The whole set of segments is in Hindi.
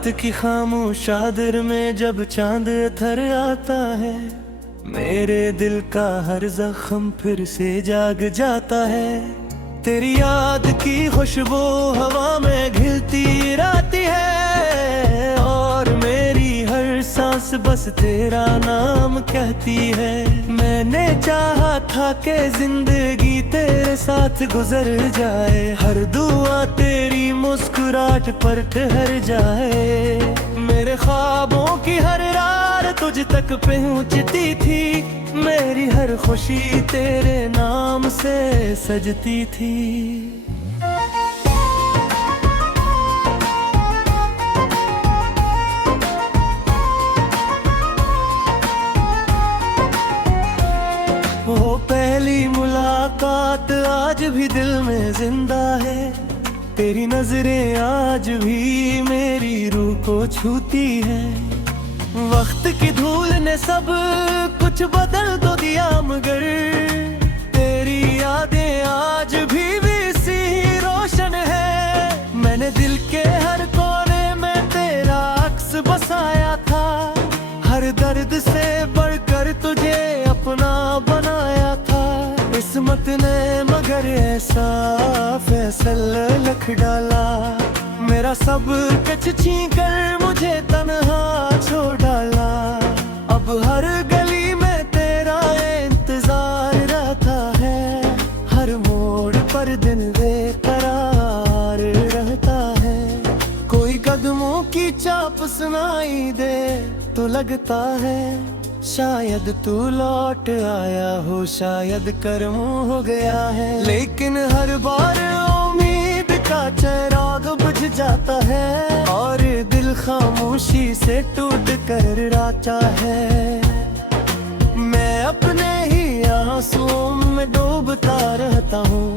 रात की खामोश चादर में जब चांद थर आता है, मेरे दिल का हर जख्म फिर से जाग जाता है। तेरी याद की खुशबू हवा में घिलती रहती है, और मेरी हर सांस बस तेरा नाम कहती है। मैंने चाहा था कि जिंदगी तेरे साथ गुजर जाए, हर दुआ तेरी मुस्कुराहट पर ठहर जाए। मेरे ख्वाबों की हर रात तुझ तक पहुंचती थी, मेरी हर खुशी तेरे नाम से सजती थी। वो पहली मुलाकात आज भी दिल में जिंदा है, तेरी नजरें आज भी मेरी रूह को छूती है। वक्त की धूल ने सब कुछ बदल तो दिया, मगर तेरी यादें आज भी सी रोशन है। मैंने दिल के हर कोने में तेरा अक्स बसाया था, हर दर्द से बढ़कर तुझे अपना बनाया था। किस्मत ने मगर ऐसा फैसला लिख डाला, मेरा सब कुछ छीन कर मुझे तन्हा छोड़ डाला। अब हर गली में तेरा इंतजार रहता है, हर मोड़ पर दिन बेकरार रहता है। कोई कदमों की चाप सुनाई दे तो लगता है शायद तू लौट आया हो, शायद कर्म हो गया है। लेकिन हर बार उम्मीद का चिराग बुझ जाता है, और दिल खामोशी से टूट कर राचा है। मैं अपने ही आंसुओं में डूबता रहता हूँ,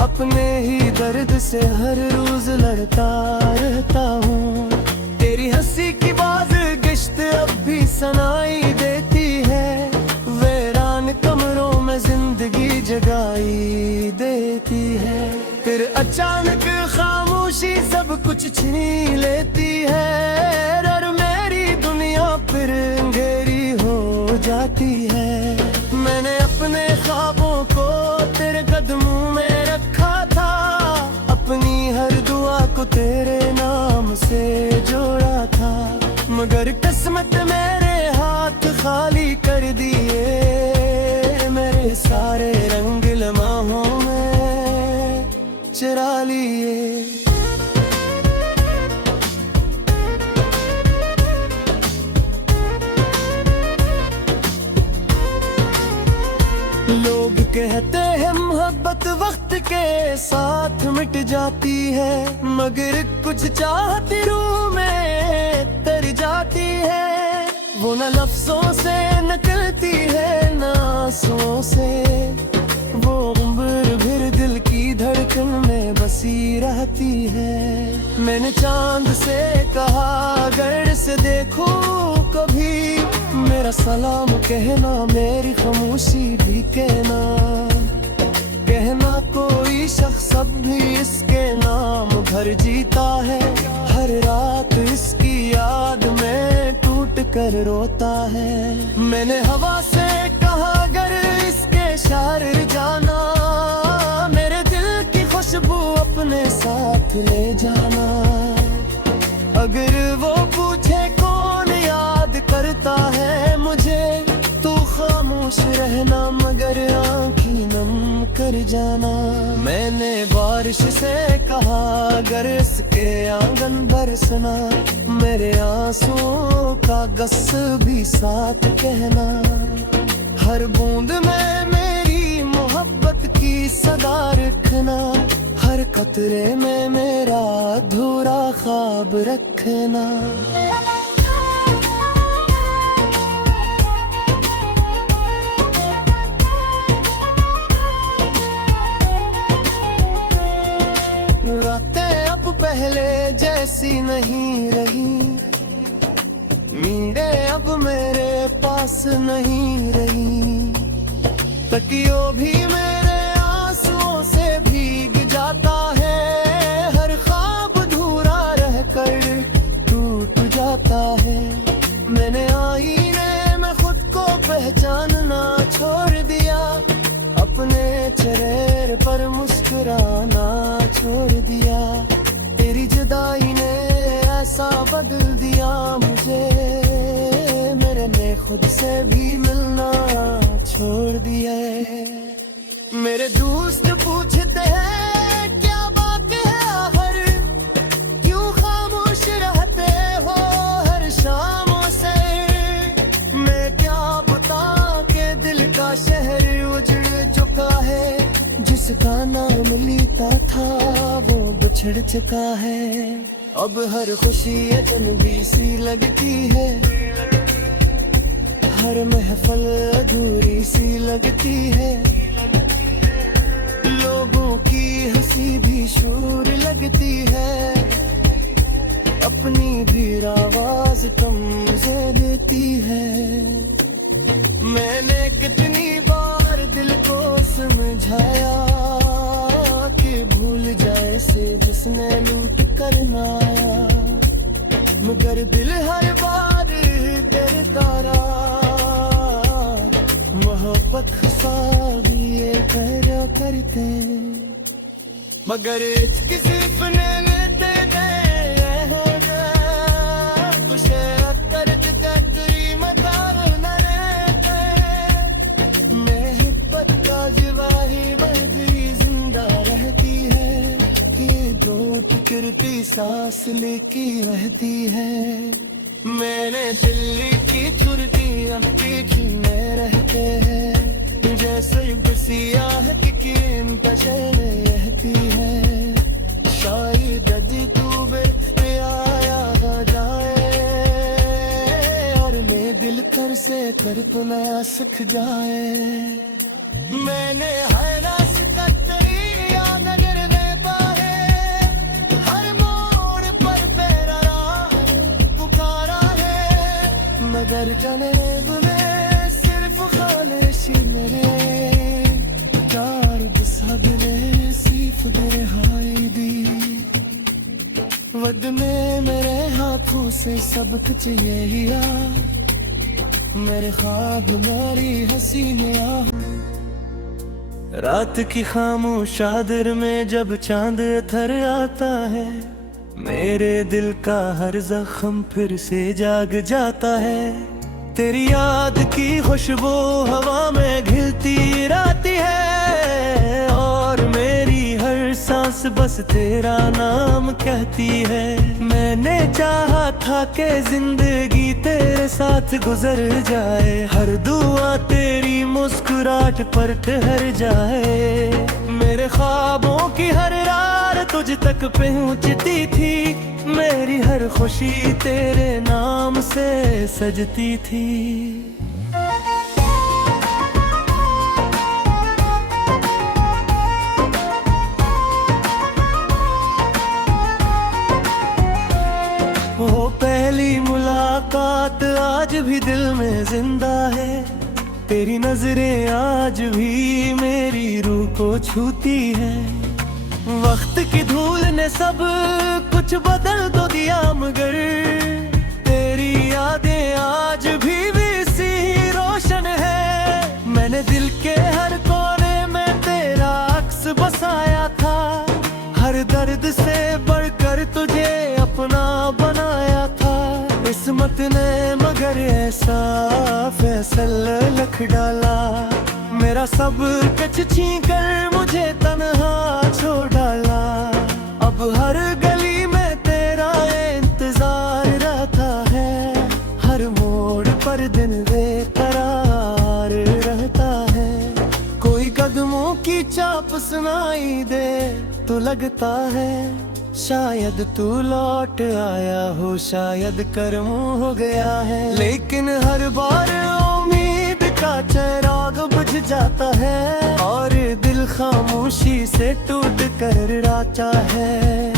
अपने ही दर्द से हर रोज लड़ता रहता हूँ। तेरी हंसी की बाज गिश्त अब भी सुनाई देती है, वीरान कमरों में जिंदगी जगाई देती है। फिर अचानक खामोशी सब कुछ छीन लेती है, और मेरी दुनिया फिर अंधेरी हो जाती है। मैंने अपने ख्वाबों को तेरे कदमों में रखा था, अपनी हर दुआ को तेरे नाम से जोड़ा था। मगर किस्मत मेरे हाथ खाली कर दिए, मेरे सारे रंग लम्हों में चुरा लिए। लोग कहते हैं मोहब्बत वक्त के साथ मिट जाती है, मगर कुछ चाहती रूह में तर जाती है। वो न लफ्जों से निकलती है न आंसुओं से, वो उम्र भर दिल की धड़कन में बसी रहती है। मैंने चांद से कहा अगर से देखो कभी, मेरा सलाम कहना मेरी खामोशी भी कहना। कहना कोई शख्स अब भी इसके नाम भर जीता है, हर रात इसकी याद में टूट कर रोता है। मैंने हवा से कहा अगर इसके शहर जाना, मेरे दिल की खुशबू अपने साथ ले जाना। अगर वो पूछे कौन याद करता है मुझे, तू खामोश रहना मगर आँखें नम कर जाना। मैंने बारिश से कहा अगर इसके आंगन बरसना, मेरे आंसुओं का गस भी साथ कहना। हर बूंद में मेरी मोहब्बत की सदा रखना, हर कतरे में मेरा अधूरा ख्वाब रखना। रातें अब पहले जैसी नहीं रही, नींदें अब मेरे पास नहीं रही। तकियों भी मेरे आंसुओं से भीग जाता है, हर ख्वाब अधूरा रहकर बदल दिया मुझे, मेरे ने खुद से भी मिलना छोड़ दिया है। मेरे दोस्त पूछते हैं क्या बात है आखिर, क्यों खामोश रहते हो हर शामों से। मैं क्या बता के दिल का शहर उजड़ चुका है, जिसका नाम लीता था वो बिछड़ चुका है। अब हर खुशी अजनबी सी लगती है, हर महफल अधूरी सी लगती है। लोगों की हंसी भी शोर लगती है, अपनी भी आवाज कम से देती है। मैंने कितनी बार दिल को समझाया कि भूल जाए से जिसने लूट कर ना आया, मगर दिल हर बार डरकारा मोहब्बत खसाब ये पैरा करते, मगर किसी फने लेते गए हो कुछ कर तकरी मकार न रहते। मैं हिब्बत का जवाही मर्जी जिंदा रहती है, ये दो टुकड़ती सांस लेके रहती है। मैंने दिल्ली की चुरती पीठ में रहते हैं, जैसे बसियाह की कीमत रहती है। शायद डूबे आया जाए और मैं दिल कर से कर तो ना सीख जाए। मैंने हैरास कतरिया नगर रहता है, हर मोड़ पर मेरा पुकारा है, मगर जाने बुने सिर्फ खालिशी मेरे कार बिसाबने सिर्फ मेरे हाई दी। वद में मेरे हाथों से सब कुछ यही आ, मेरे ख्वाब मेरी हसीनिया। रात की खामोश चादर में जब चांद थर आता है, मेरे दिल का हर जख्म फिर से जाग जाता है। तेरी याद की खुशबू हवा में घिलती रहती है, और मेरी हर सांस बस तेरा नाम कहती है। मैंने चाहा था कि जिंदगी तेरे साथ गुजर जाए, हर दुआ तेरी मुस्कुराहट पर ठहर जाए। मेरे ख्वाबों की हर रात तुझ तक पहुंचती थी, मेरी हर खुशी तेरे नाम से सजती थी। वो पहली मुलाकात आज भी दिल में जिंदा है, तेरी नजरें आज भी मेरी रूह को छूती है। वक्त की धूल ने सब कुछ बदल तो दिया, मगर तेरी यादें आज भी सी रोशन है। मैंने दिल के हर कोने में तेरा अक्स बसाया था, हर दर्द से बढ़कर तुझे अपना बनाया था। किस्मत ने मगर ऐसा फैसला लिख डाला, मेरा सब कुछ छीन कर मुझे तन्हा छोड़ डाला। अब हर गली में तेरा इंतजार रहता है, हर मोड़ पर दिन बेकरार रहता है। कोई कदमों की चाप सुनाई दे तो लगता है शायद तू लौट आया हो, शायद कर्म हो गया है। लेकिन हर बार उम्मीद का चिराग बुझ जाता है, और दिल खामोशी से टूट कर राता है।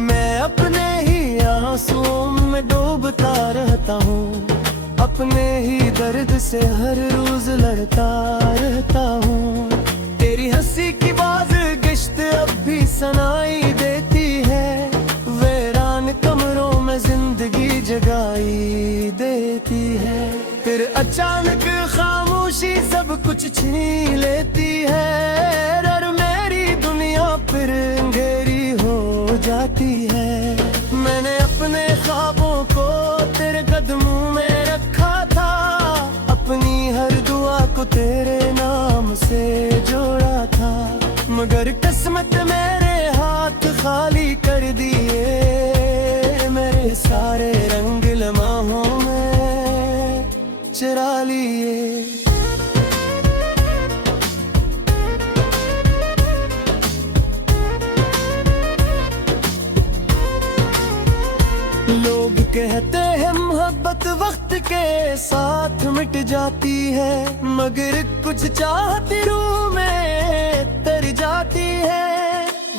मैं अपने ही आंसुओं में डूबता रहता हूँ, अपने ही दर्द से हर रोज लड़ता रहता हूँ। तेरी हंसी की बाज गिश्त अब भी सुनाई देती है, वीरान कमरों में जिंदगी जगाई देती है। फिर अचानक खामोशी सब कुछ छीन लेती है, और मेरी दुनिया फिर अंधेरी हो जाती है। मैंने अपने मगर किस्मत मेरे हाथ खाली कर दिए, मेरे सारे रंग लम्हों में चुरा लिए। लोग कहते हैं मोहब्बत वक्त के साथ मिट जाती है, मगर कुछ चाहती रूह में तर जाती है।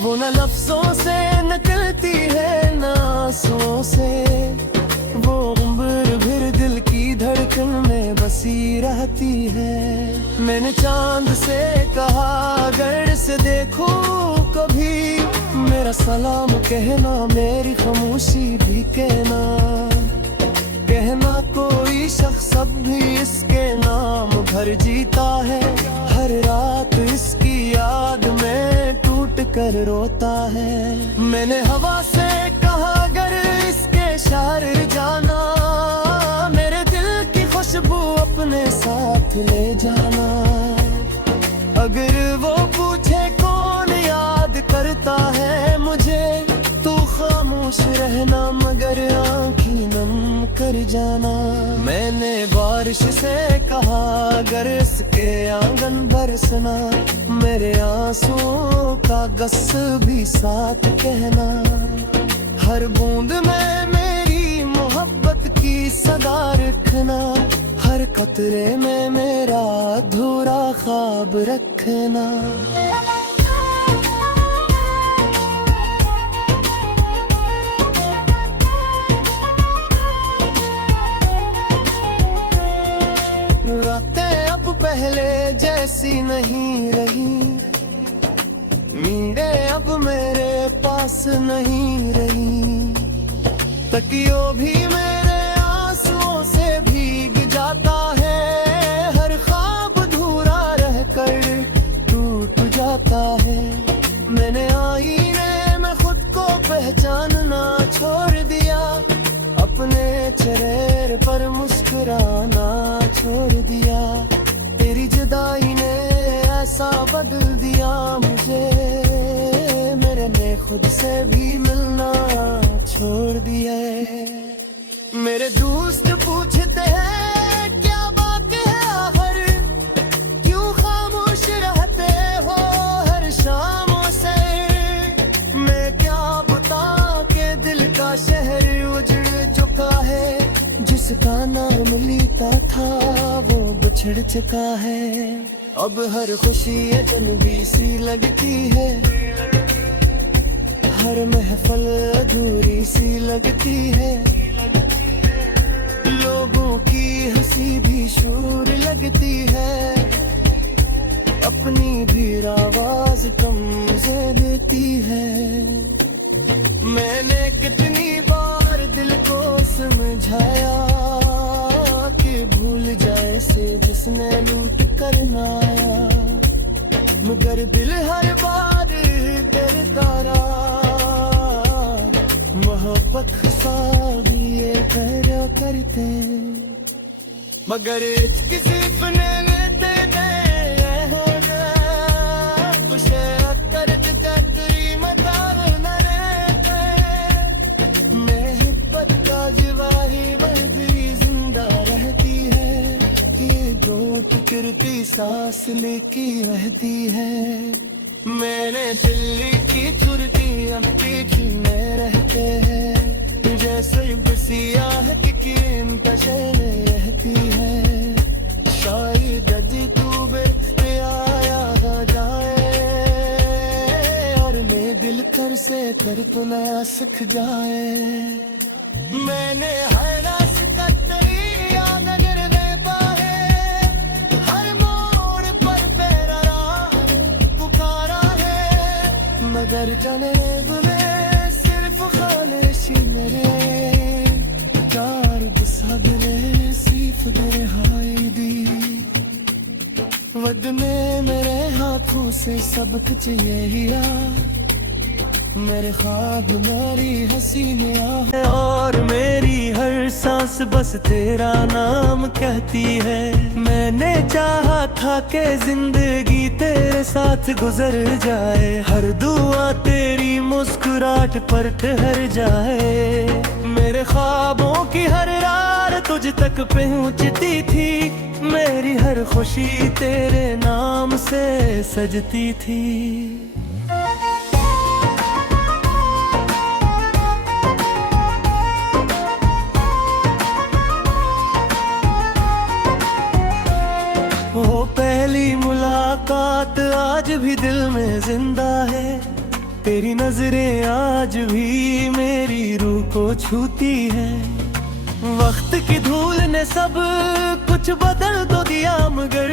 वो न लफ्जों से निकलती है न आंसुओं से, वो उम्र भर दिल की धड़कन में बसी रहती है। मैंने चांद से कहा अगर से देखूं कभी, मेरा सलाम कहना मेरी खामोशी भी कहना। कहना कोई शख्स अब भी इसके नाम भर जीता है, हर रात इसकी याद में टूट कर रोता है। मैंने हवा से कहा अगर इसके शार जाना, मेरे दिल की खुशबू अपने साथ ले जाना। अगर वो पूछे कौन याद करता है मुझे, तू खामोश रहना मगर आँखें नम कर जाना। मैंने बारिश से कहा अगर इसके आंगन बरसना, मेरे आंसुओं का गस भी साथ कहना। हर बूंद में मेरी मोहब्बत की सदा रखना, हर कतरे में मेरा अधूरा ख्वाब रखना। रातें अब पहले जैसी नहीं रही, नींदें अब मेरे पास नहीं रही। तकियों भी मेरे आंसुओं से भीग जाता है, हर ख्वाब अधूरा रहकर टूट जाता है। मैंने आईने में खुद को पहचानना छोड़ दिया, अपने चेहरे पर मुस्कुराना छोड़ दिया। तेरी जुदाई ने ऐसा बदल दिया मुझे, मेरे ने खुद से भी मिलना छोड़ दिया। मेरे दोस्त पूछते हैं क्या बात है आखिर, क्यों खामोश रहते हो हर शामों से। मैं क्या बता के दिल का शहर उजड़ चुका है, जिसका नाम लीता था वो बिछड़ चुका है। अब हर खुशी अजनबी सी लगती है, हर महफल अधूरी सी लगती है। लोगों की हंसी भी शोर लगती है, अपनी भी आवाज कम से देती है। मैंने कितनी बार दिल को समझाया कि भूल जाए से जिसने लूट कर लाया, मगर दिल हर बार डरता रहा। मोहब्बत खसाब ये पैरा करते, मगर किसी फने लेते गए हो कुछ अक्कर तकरी मदार न रहते। मैं हिब्बत का जवाही बदरी जिंदा रहती है, ये घोट करती सांस लेकी रहती है। मैंने दिल्ली की छुरती अब पीठ में रहते हैं, जैसे बसियाह की कीमत रहती है। शायद यदि तू पे आया जाए और मैं दिल कर से कर तो नया सीख जाए। मैंने हर रास कतरी याद अगर देता है, हर मोड़ पर पैरा पुकारा है, मगर जाने बुले सिर्फ खालिशी मेरे चार बिसाबले सिर्फ मेरे हाय दी। वद में मेरे हाथों से सब कुछ यही आ, मेरे ख्वाब मेरी हसीनियाँ है और मेरी हर सांस बस तेरा नाम कहती है। मैंने चाहा था कि जिंदगी तेरे मेरे साथ गुजर जाए, हर दुआ तेरी मुस्कुराहट पर ठहर जाए। मेरे ख्वाबों की हर रात तुझ तक पहुंचती थी, मेरी हर खुशी तेरे नाम से सजती थी। वो पहली मुलाकात आज भी दिल में जिंदा है, तेरी नजरें आज भी मेरी रूह को छूती है। वक्त की धूल ने सब कुछ बदल तो दिया, मगर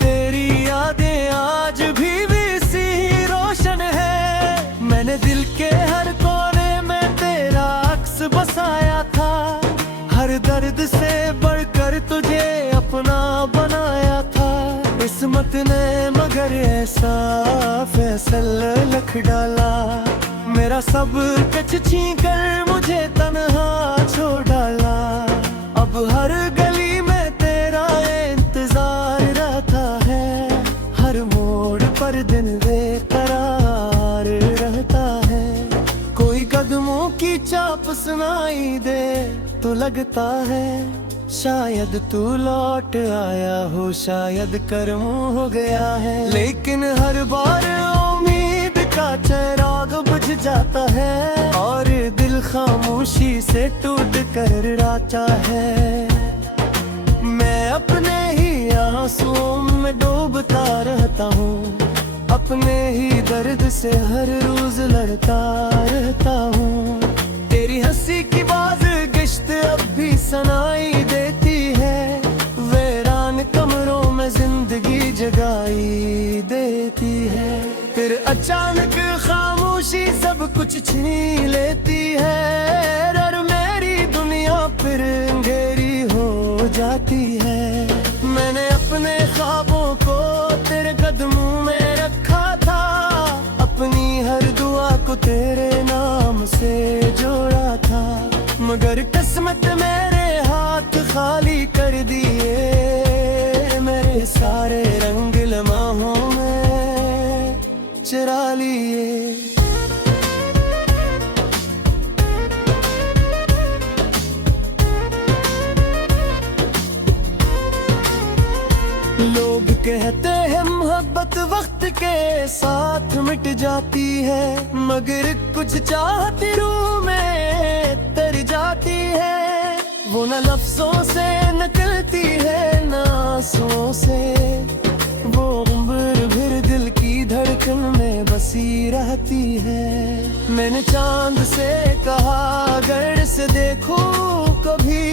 तेरी यादें आज भी सी रोशन है। मैंने दिल के हर कोने में तेरा अक्स बसाया था, हर दर्द से बढ़कर तुझे अपना बनाया था। किस्मत ने मगर ऐसा फैसला लिख डाला, मेरा सब कुछ छीन कर मुझे तन्हा छोड़ डाला। अब हर गली में तेरा इंतजार रहता है, हर मोड़ पर दिन बेकरार रहता है। कोई कदमों की चाप सुनाई दे तो लगता है शायद तू लौट आया हो, शायद कर्म हो गया है। लेकिन हर बार उम्मीद का चिराग बुझ जाता है, और दिल खामोशी से टूट कर राचा है। मैं अपने ही आंसुओं में डूबता रहता हूँ, अपने ही दर्द से हर रोज लड़ता रहता हूँ। तेरी हंसी की बाज गिश्त अब भी सुनाई देती है, वीरान कमरों में जिंदगी जगाई देती है। फिर अचानक खामोशी सब कुछ छीन लेती है, और मेरी दुनिया फिर अंधेरी हो जाती है। मैंने अपने ख्वाबों को तेरे कदमों में रखा था, अपनी हर दुआ को तेरे नाम से जोड़ा था। मगर किस्मत मेरे हाथ खाली कर दिए, मेरे सारे रंग लम्हों में चुरा लिए। लोग कहते हैं मोहब्बत वक्त के साथ मिट जाती है, मगर कुछ चाहती रूह में तर जाती है। वो न लफ्जों से निकलती है ना आंसुओं से, वो उम्र भर दिल की धड़कन में बसी रहती है। मैंने चांद से कहा अगर से देखो कभी,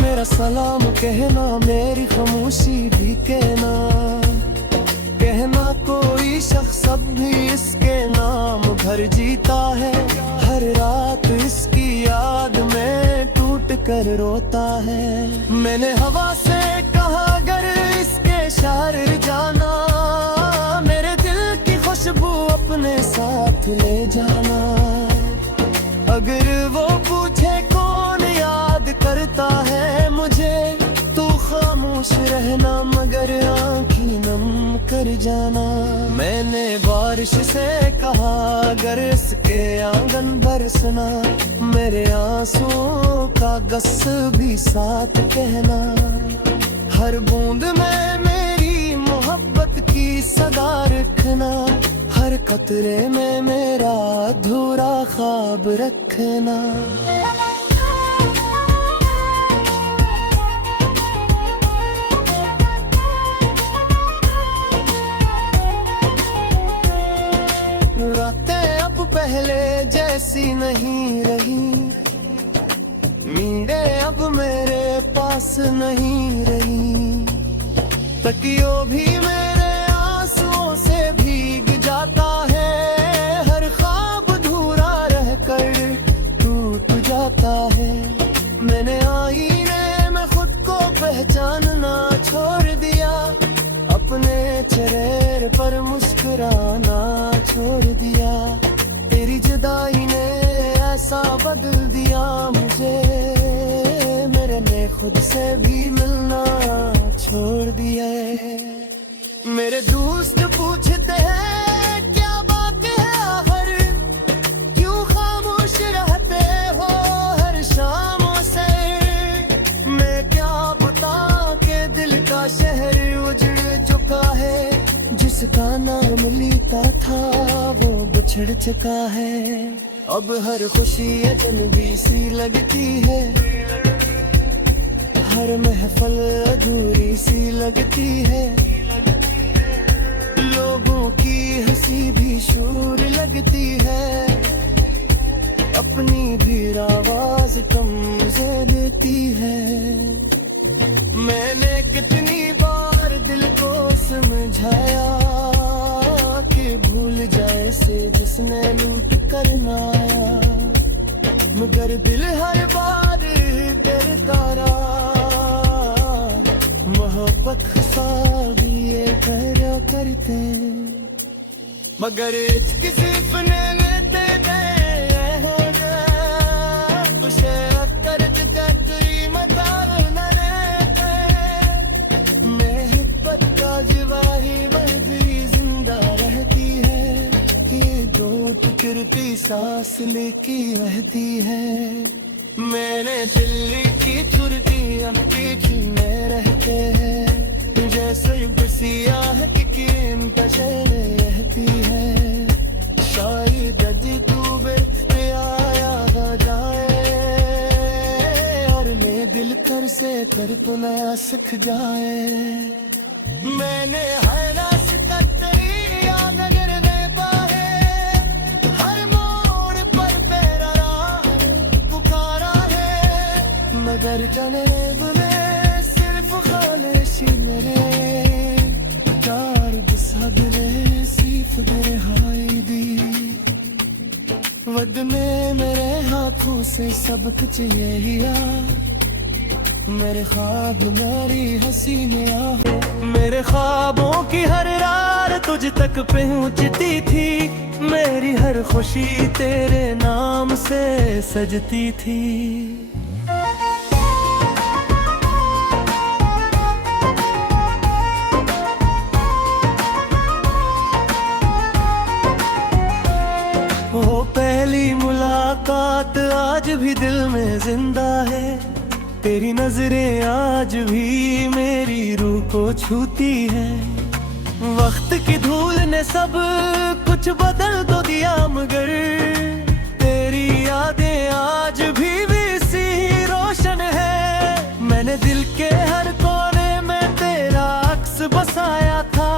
मेरा सलाम कहना मेरी खामोशी भी कहना। कहना कोई शख्स अब भी इसके नाम भर जीता है, हर रात इसकी याद में टूट कर रोता है। मैंने हवा से कहा अगर इसके शायर जाना, मेरे दिल की खुशबू अपने साथ ले जाना। अगर वो पूछे कौन याद करता है मुझे, तू खामोश रहना मगर आँखें नम कर जाना। मैंने बारिश से कहा अगर इसके आंगन बरसना, मेरे आंसुओं का गस भी साथ कहना। हर बूंद में मेरी मोहब्बत की सदा रखना, हर कतरे में मेरा अधूरा ख्वाब रखना। रातें अब पहले जैसी नहीं रही, नींदें अब मेरे पास नहीं रही। तकियों भी मेरे आंसुओं से भीग जाता है, हर ख्वाब अधूरा रहकर टूट जाता है। मैंने आईने में खुद को पहचानना छोड़ दिया, अपने चेहरे पर मुस्कुराना छोड़ दिया। तेरी जुदाई ने ऐसा बदल दिया मुझे, मेरे ने खुद से भी मिलना छोड़ दिया। मेरे दोस्त पूछते हैं क्या बात है आखिर, क्यों खामोश रहते हो हर शामों से। मैं क्या बता के दिल का शहर उजड़ चुका है, जिसका नाम लीता था वो बिछड़ चुका है। अब हर खुशी अजनबी सी लगती है, हर महफल अधूरी सी लगती है। लोगों की हंसी भी शोर लगती है, अपनी भी आवाज कम से देती है। मैंने कितनी बार दिल को समझाया कि भूल जाए से जिसने लूट कर ना आया, मगर दिल हर बार डरता रहा। मोहब्बत भी ये करा करते, मगर किसी फने लेते तुझे अक्कर तकरी मदार मैं हिब्बत का जवाही बदरी जिंदा रहती है, ये दो टुकड़ती सांस लेके रहती है। मैंने दिल्ली की चुरतियां पीठ में रहते हैं, जैसे बसियाह की कीमत चले रहती है। शायद अजी तू पे आया जाए और मैं दिल कर से कर तो नया सीख जाए। मैंने है ना सिकतरिया नगर में पाए, हर मोड़ पर बेरार पुकारा है, मगर जाने बुले सिर्फ खालिशी मेरे यार बिसाबरे सिर्फ मेरे हाई दी। वद में मेरे हाथों से सब कुछ यही यार, मेरे ख्वाब मेरी हसीने आहो। मेरे ख्वाबों की हर रात तुझ तक पहुंचती थी, मेरी हर खुशी तेरे नाम से सजती थी। वो पहली मुलाकात आज भी दिल में जिंदा है, तेरी नजरें आज भी मेरी रूह को छूती है। वक्त की धूल ने सब कुछ बदल तो दिया, मगर तेरी यादें आज भी सी रोशन है। मैंने दिल के हर कोने में तेरा अक्स बसाया था,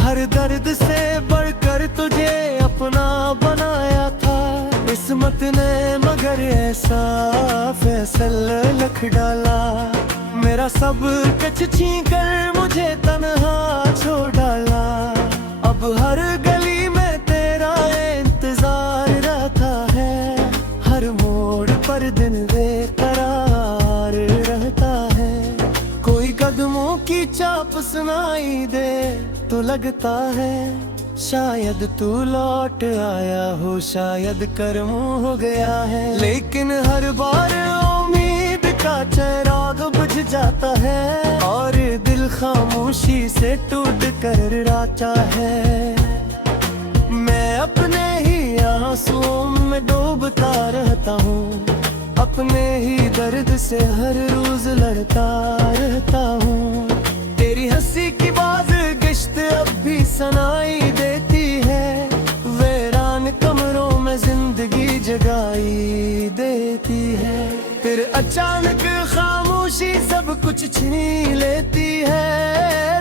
हर दर्द से बढ़कर तुझे अपना बनाया था। किस्मत ने मगर ऐसा फैसला लिख डाला, मेरा सब कुछ छीन कर मुझे तन्हा छोड़ डाला। अब हर गली में तेरा इंतजार रहता है, हर मोड़ पर दिन बेकरार रहता है। कोई कदमों की चाप सुनाई दे तो लगता है शायद तू लौट आया हो, शायद करम हो गया है। लेकिन हर बार उम्मीद का चिराग बुझ जाता है, और दिल खामोशी से टूट कर राता है। मैं अपने ही आंसुओं में डूबता रहता हूँ, अपने ही दर्द से हर रोज लड़ता रहता हूँ। तेरी हंसी की बाज गिश्त अब भी सुनाई देती है, वीरान कमरों में जिंदगी जगाई देती है। फिर अचानक खामोशी सब कुछ छीन लेती है,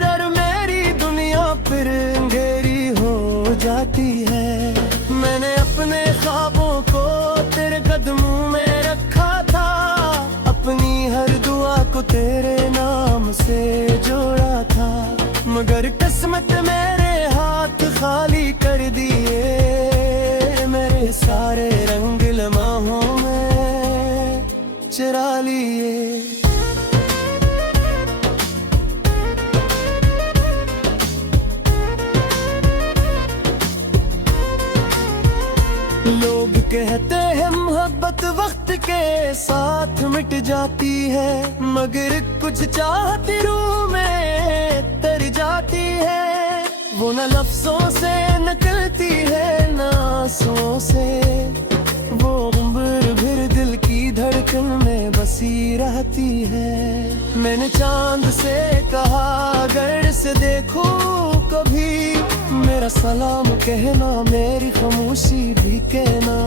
और मेरी दुनिया फिर अंधेरी हो जाती है। मैंने अपने ख्वाबों को तेरे कदमों में रखा था, अपनी हर दुआ को तेरे नाम से जोड़ा था, मगर किस्मत मेरे हाथ खाली कर दिए। मेरे सारे रंग लम्हों में चुरा लिए। लोग कहते हैं मोहब्बत वक्त के साथ मिट जाती है, मगर कुछ चाहती रूह में तर जाती है। वो न लफ्जों से निकलती है न आंसुओं से, वो उम्र भर दिल की धड़कन में बसी रहती है। मैंने चांद से कहा अगर से देखूं कभी, मेरा सलाम कहना मेरी खामोशी भी कहना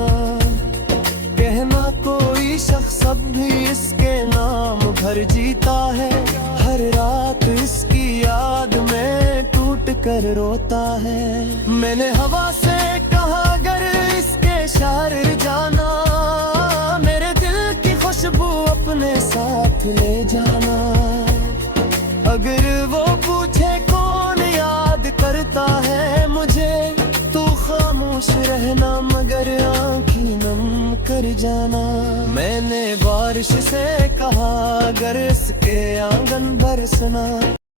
कोई शख्स अब भी इसके नाम भर जीता है। हर रात इसकी याद में टूट कर रोता है। मैंने हवा से कहा अगर इसके शायर जाना, मेरे दिल की खुशबू अपने साथ ले जाना। अगर वो पूछे कौन याद करता है मुझे, तो खामोश रहना मगर आँखें नम कर जाना। मैंने बारिश से कहा अगर इसके आंगन बरसना,